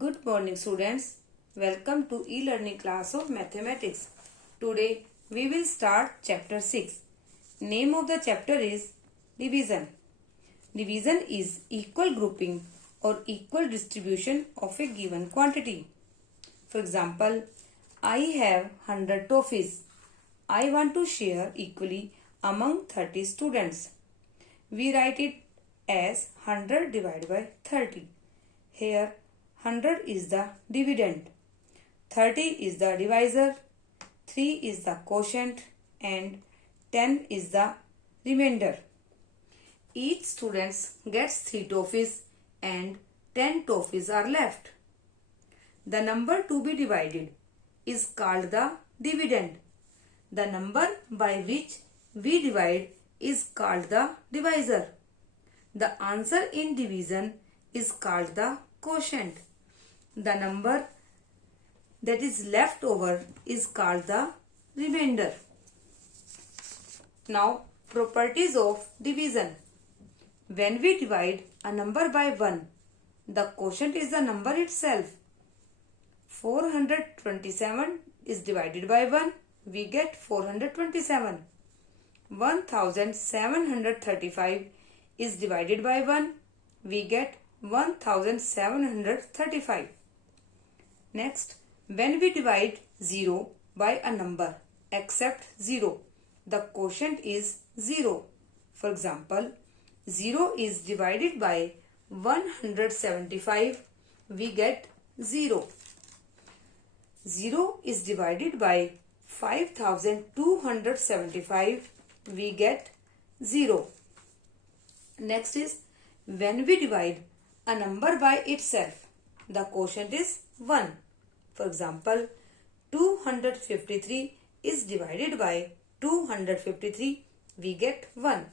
Good morning students. Welcome to e-learning class of mathematics. Today we will start chapter 6. Name of the chapter is division. Division is equal grouping or equal distribution of a given quantity. For example, I have 100 toffees. I want to share equally among 30 students. We write it as 100 divided by 30. Here 100 is the dividend, 30 is the divisor, 3 is the quotient and 10 is the remainder. Each student gets 3 toffees and 10 toffees are left. The number to be divided is called the dividend. The number by which we divide is called the divisor. The answer in division is called the quotient. The number that is left over is called the remainder. Now, properties of division. When we divide a number by 1, the quotient is the number itself. 427 is divided by 1, we get 427. 1735 is divided by 1, we get 1735. Next, when we divide 0 by a number except 0, the quotient is 0. For example, 0 is divided by 175, we get 0. 0 is divided by 5275, we get 0. Next is when we divide a number by itself, the quotient is 1. For example, 253 is divided by 253, we get 1.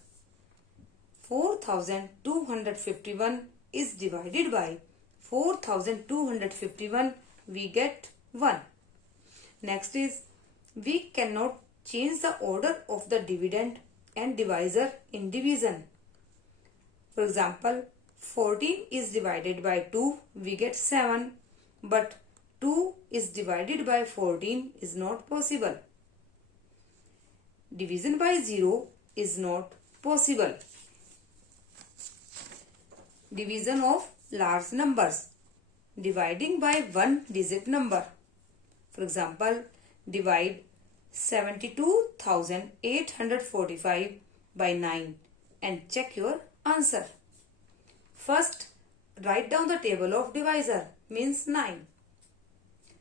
4251 is divided by 4251, we get 1. Next is we cannot change the order of the dividend and divisor in division. For example, 14 is divided by 2, we get 7, but 2 is divided by 14 is not possible. Division by 0 is not possible. Division of large numbers. Dividing by one digit number. For example, divide 72,845 by 9 and check your answer. First, write down the table of divisor, means 9.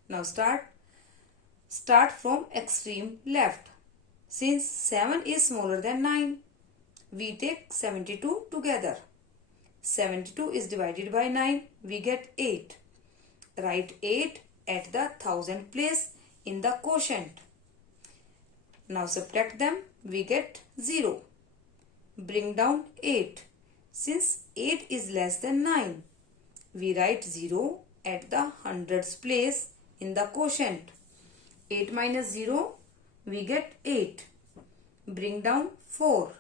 Now start from extreme left. Since 7 is smaller than 9, we take 72 together. 72 is divided by 9, we get 8. Write 8 at the thousand place in the quotient. Now subtract them, we get 0. Bring down 8. Since 8 is less than 9, we write 0 at the hundreds place in the quotient. 8 minus 0, we get 8. Bring down 4.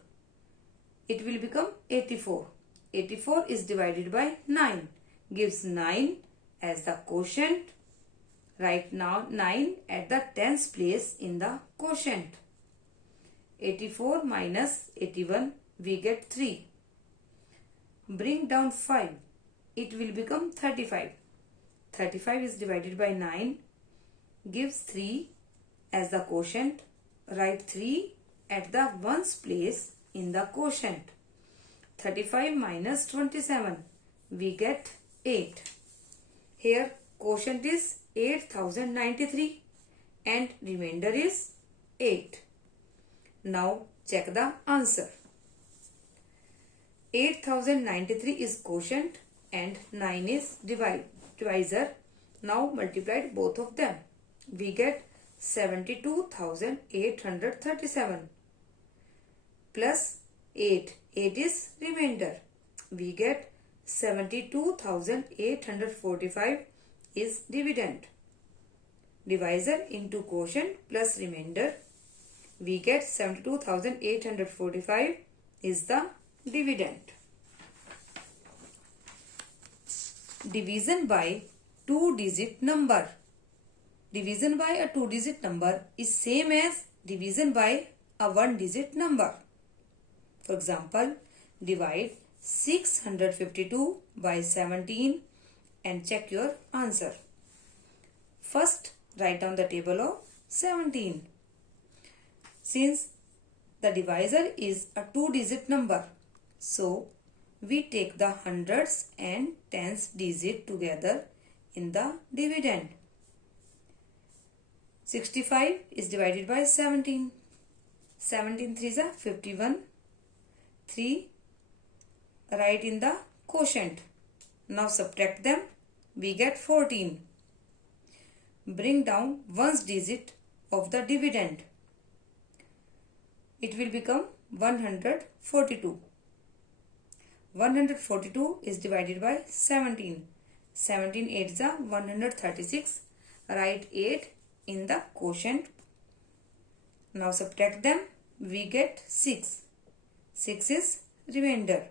It will become 84. 84 is divided by 9, gives 9 as the quotient. Write now 9 at the tens place in the quotient. 84 minus 81, we get 3. Bring down 5. It will become 35. 35 is divided by 9, gives 3 as the quotient. Write 3 at the ones place in the quotient. 35 minus 27, we get 8. Here quotient is 8093 and remainder is 8. Now check the answer. 8093 is quotient and 9 is divisor. Now multiplied both of them. We get 72,837 plus 8. 8 is remainder. We get 72,845 is dividend. Divisor into quotient plus remainder. We get 72,845 is the dividend. Division by two-digit number. Division by a two-digit number is same as division by a one-digit number. For example, divide 652 by 17 and check your answer. First, write down the table of 17. Since the divisor is a two-digit number, so we take the hundreds and tens digit together in the dividend. 65 is divided by 17. 17 3s are 51. 3 write in the quotient. Now subtract them. We get 14. Bring down ones digit of the dividend. It will become 142. 142 is divided by 17. 17 8s are 136. Write 8 in the quotient. Now subtract them. We get 6. 6 is remainder.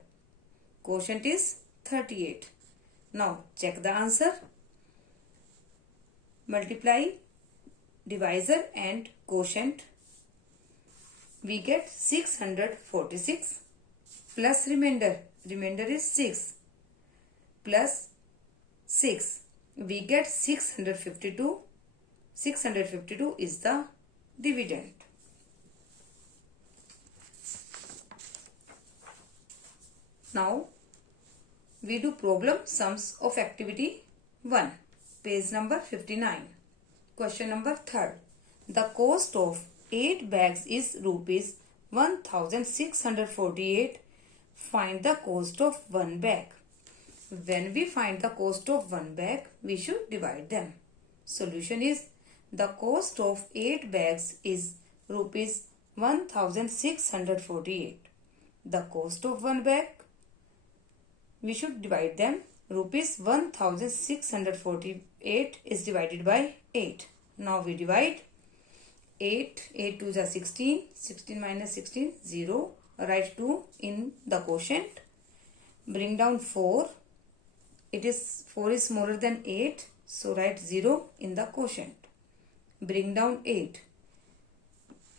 Quotient is 38. Now check the answer. Multiply divisor and quotient. We get 646 plus remainder. Remainder is 6 plus 6. We get 652. 652 is the dividend. Now we do problem sums of activity 1, page number 59. Question number 3. The cost of 8 bags is rupees 1648. Find the cost of 1 bag. When we find the cost of 1 bag, we should divide them. Solution is the cost of 8 bags is rupees 1648. The cost of 1 bag, we should divide them. Rupees 1648 is divided by 8. Now we divide 8. 8 2s are 16. 16 minus 16 0. Write 2 in the quotient. Bring down 4. 4 is smaller than 8. So write 0 in the quotient. Bring down 8.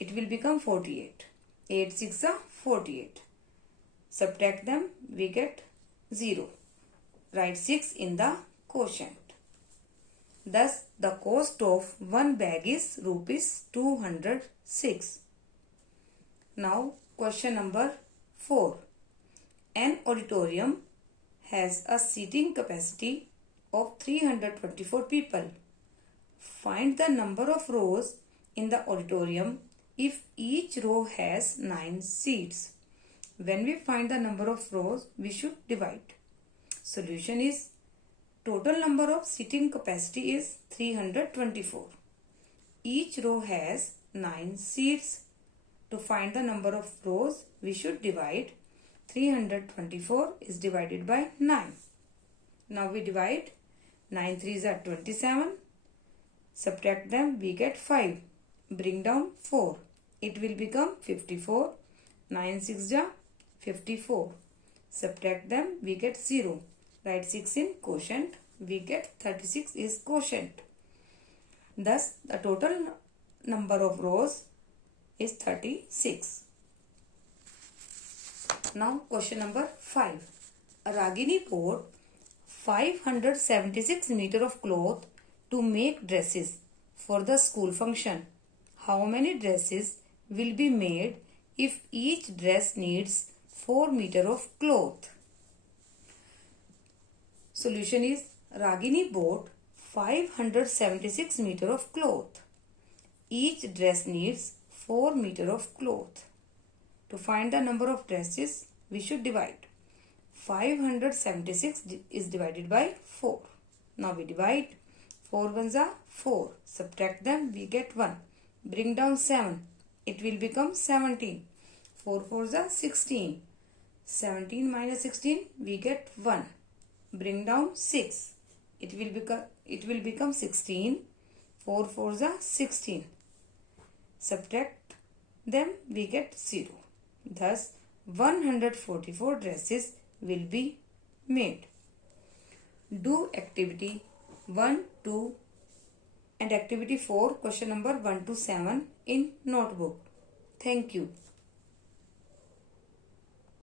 It will become 48. 8 6 are 48. Subtract them. We get 0. Write 6 in the quotient. Thus, the cost of 1 bag is rupees 206. Now, question number 4. An auditorium has a seating capacity of 324 people. Find the number of rows in the auditorium if each row has 9 seats. When we find the number of rows, we should divide. Solution is total number of seating capacity is 324. Each row has 9 seats. To find the number of rows, we should divide. 324 is divided by 9. Now we divide. 9 3s are 27. Subtract them, we get 5. Bring down 4. It will become 54. 9 6 are 54. Subtract them, we get 0. Write 6 in quotient. We get 36 is quotient. Thus, the total number of rows is 36. Now, question number 5. Ragini bought 576 meter of cloth to make dresses for the school function. How many dresses will be made if each dress needs 4 meter of cloth? Solution is Ragini bought 576 meter of cloth. Each dress needs 4 meter of cloth. To find the number of dresses, we should divide. 576 is divided by 4. Now we divide. 4 ones are 4. Subtract them, we get 1. Bring down 7. It will become 17. 4 4s are 16. 17 minus 16, we get 1. Bring down 6. It will become 16. 4 4s are 16. Subtract them, we get 0. Thus, 144 dresses will be made. Do activity 1, 2 and activity 4 question number 1 to 7 in notebook. Thank you.